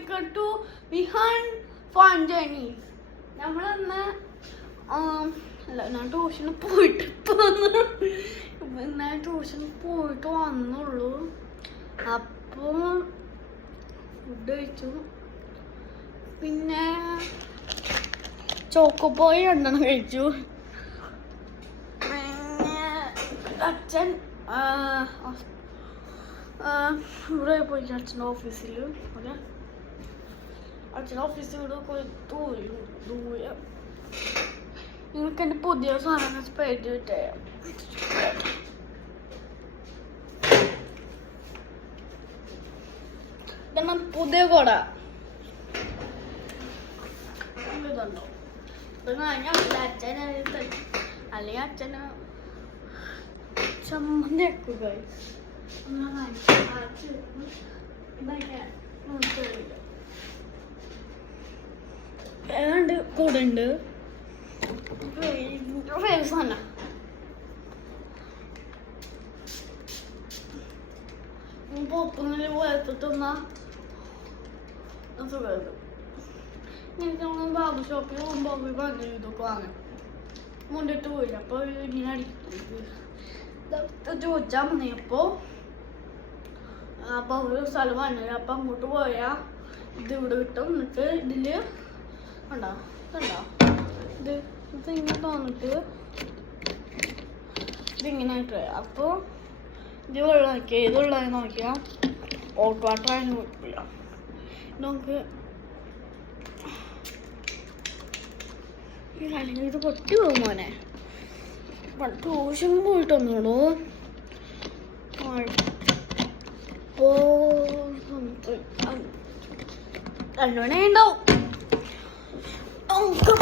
welcome to Vihan Fun Journeys. നമ്മളന്ന് അല്ല ഞാൻ ട്യൂഷന് പോയിട്ട് വന്നുള്ളൂ. അപ്പോൾ ഫുഡ് കഴിച്ചു. പിന്നെ ചോക്കോപ്പോയി 2 കഴിച്ചു. അച്ഛൻ ഇവിടെ പോയി അച്ഛൻ്റെ ഓഫീസിൽ അച്ഛൻ്റെ പോയി ദൂരം നിങ്ങൾക്ക് എൻ്റെ പുതിയ സാധനം സ്പ്രേഡ് ചെയ്തിട്ടേ ഇതാണ് പുതിയ കൊട. ഇതുണ്ടോ അല്ലെങ്കിൽ അച്ഛന് ചമ്മന്തി വെക്കുക. ഏതാണ്ട് കൂടെ ഉണ്ട് ഫേമസാണ്. പൊത്തുന്നിൽ പോയത്തിട്ടുന്ന സുഖം. എനിക്ക് ബാബു ഷോപ്പിൽ പോകുമ്പോൾ പറഞ്ഞു ഇതൊക്കെ വാങ്ങാൻ മുണ്ടിട്ട് പോയില്ല. അപ്പോൾ ഇങ്ങനെ അടിക്കും ചോദിച്ചാൽ മതി. അപ്പോൾ ഒരു സ്ഥലം വന്നത്. അപ്പം അങ്ങോട്ട് പോയാൽ ഇത് ഇവിടെ കിട്ടും. എന്നിട്ട് ഇതിൽ ഉണ്ടോ ഇതിങ്ങനെ തോന്നിട്ട് ഇതിങ്ങനെ ആയിട്ട് വരാം. അപ്പോൾ ഇത് വെള്ളം നോക്കിയാൽ ഇത് വെള്ളം നോക്കിയാൽ ഹോട്ട് വാട്ടർ അതിന് കുഴപ്പമില്ല. നമുക്ക് അല്ലെങ്കിൽ ഇത് പൊട്ടി പോകും മോനെ. ട്യൂഷൻ പോയിട്ട് വന്നോളൂ. അപ്പോൾ 2 മണി ഉണ്ടാവും. നമുക്ക്